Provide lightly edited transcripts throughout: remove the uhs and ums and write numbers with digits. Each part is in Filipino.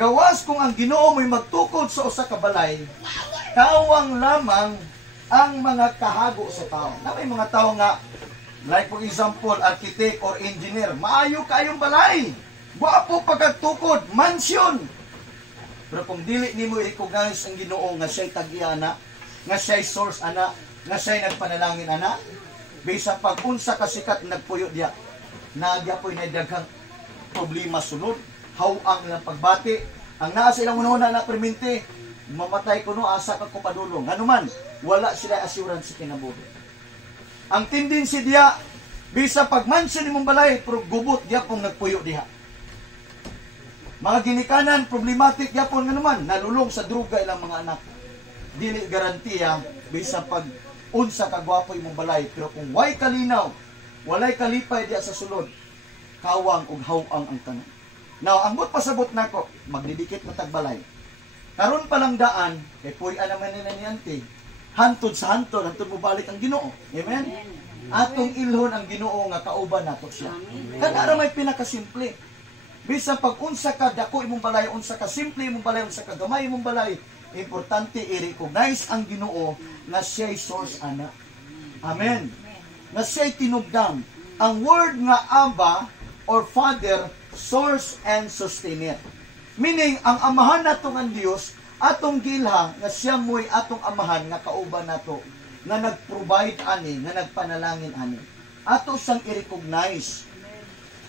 gawas kung ang Ginoo mo'y magtukod sa usa ka balay, kawang lamang ang mga kahago sa tao. Na may mga tao nga, like for example, architect or engineer, maayo kayong balay, guwapo pagkagtukod, mansion. Pero kung dili nimo i-recognize ang Ginoo nga siya'y tag-iana, nga siya'y source ana, nga siya'y nagpanalangin ana, bisa pag unsa ka sikat nagpuyo diya, nagyapoy na daghang problema sunod, hawang ilang pagbati, ang naa silang una na perminti, mamatay ko no, asa ka ko padulong. Hanuman, wala sila assurance sa kinabuhi. Ang tendency diya, bisa pag mansion imong balay, pero gubot diya pong nagpuyo diha. Mga ginikanan, problematic yapon nga naman, nalulong sa druga ilang mga anak. Dili garantiya, bisa pag unsa kagwapo imong balay, pero kung way kalinaw, walay kalipay diya sa sulod, kawang ug hawang ang tanan. Now, ambot pasabot nako, magdidikit mo tagbalay. Karon pa lang daan, kay puy naman nila ni auntie, hantod sa hantod, hantod mo balik ang Ginoo. Amen? Atong ilhon ang Ginoo nga kauban nato siya. Kada may pinakasimple. Bisan pag unsa ka dako imong balay, unsa ka simple imong balay, unsa ka gamay imong balay, importante i-recognize ang Ginoo nga siya'y source ana. Amen. Nga siya'y tinubdang. Ang word nga Abba or Father, source and sustainer. Meaning ang amahan nato nga Dios atong gilha nga siya mo'y atong amahan nga kauban nato, nga nag-provide ani, nga nagpanalangin ani. Ato siyang i-recognize.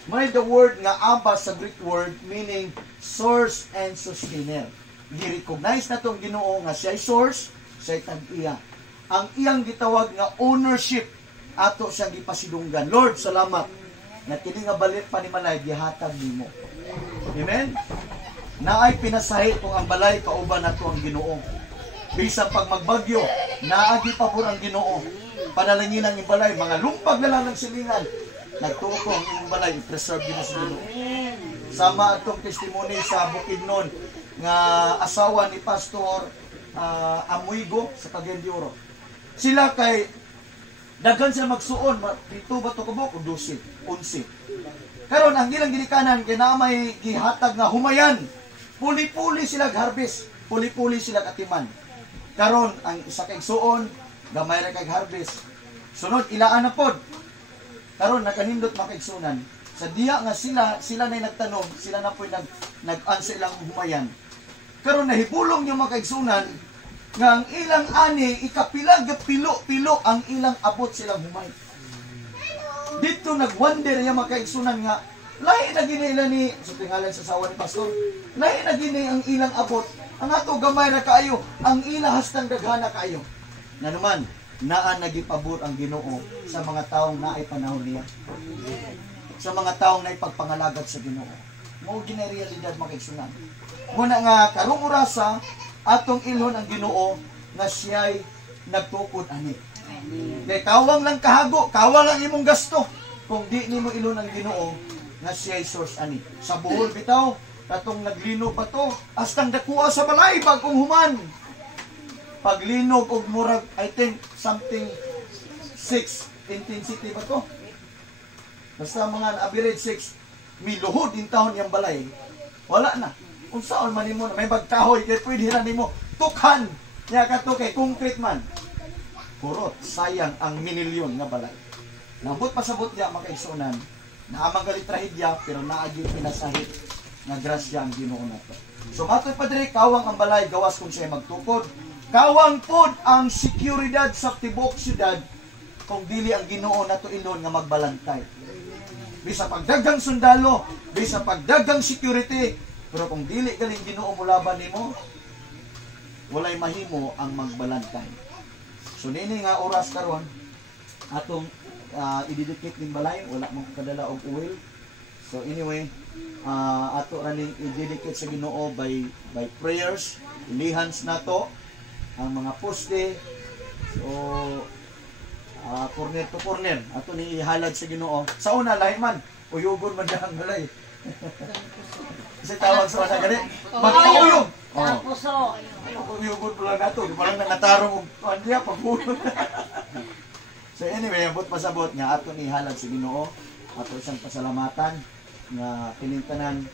May the word nga Abba sa Greek word meaning source and sustainer. Gi-recognize na itong Ginoo nga siya'y source, siya'y tag-iya. Ang iyang gitawag nga ownership, ato siyang gipasidunggan. Lord, salamat na kini nga balit pa ni Malay, gihatag nimo. Amen? Naay pinasahi kung ang balay, kauban na ito ang Ginoo. Bisan pag magbagyo, naagi pa po ang Ginoo. Panalangin ang balay, mga lumpag na lang ng silingan. Nagtuo ko ang imong balay, i-preserve yun sa Ginoo. Sama itong testimony sa Bukidnon nga asawa ni Pastor Amuigo sa Cagayan de Oro. Sila kay daghan sila magsuon, pito ba ito kabok o 12, 11. Karon ang ilang ginikanan kay na may gihatag nga humayan. Puli-puli sila harvest, puli-puli sila katiman. Karon ang isa kay suon, gamay ra kay harvest. Sunod ilaan na pod. Karon nakanindot makaigsunan. Sa diya nga sila na nagtanom, sila na po nag-answer ilang humayan. Karon nahibulong yung makaigsunan nga ang ilang ani ikapilag pilo ang ilang abot silang humay. Dito nagwonder yung makaigsunan nga lahi na gini ila ni sa tingalan sa sawa ni pastor. Lahi na gini ang ilang abot. Ang ato gamay na kaayo, ang ila hastang daghana kaayo. Nga naman naa nagipabor ang Ginoo sa mga taong naay panahon niya. Sa mga taong naay pagpangalagad sa Ginoo. Mao gini realidad makaigsunan. Muna nga karong orasa atong ilhon ang Ginoo nga siya'y nagtukod ani. Kay kawang lang kahago, kawang lang imong gasto kung di nimo ilhon ang Ginoo nga siya'y source ani. Sa buhol bitaw katong naglino pa to, astang dakuha sa balay bagong human. Paglinog og murag I think something 6 intensity ba to? Basta mga average 6 miluhod in taon yang balay. Wala na. Unsaon man nimo may bagkahoy kay pwede na nimo tukhan. Nya kadto kay concrete man. Kurot sayang ang minilyon nga balay. Nabot pasabot diya makaigsunan. Naamang gali trahedya pero naagi pinasahit nga grasya ang Ginoo nato. So matoy pa diri kawang ang balay gawas kung siya magtukod. Kawang pod ang seguridad sa tibok syudad kung dili ang Ginoo nato ilon nga magbalantay. Bisa pagdagang sundalo, bisa pagdagang security, pero kung dili galing Ginoo mo laban nimo, walay mahimo ang magbalantay. So nini nga oras karon atong ididikit ning balay, wala mong kadala og oil. So anyway, ato ra ning ididikit sa Ginoo by prayers, ilihans nato ang mga poste. So corner to corner ato ni ihalad sa Ginoo. Sa una lahi man uyugon man dang balay. Kasi tawag sa mga gani magpuyog. Oh. Puso. Uyugon pala nato, di pa lang nangatarong og andiya pagpulo. So anyway, abot pasabot nga ato ni ihalad sa Ginoo. Ato isang pasalamatan nga tinintanan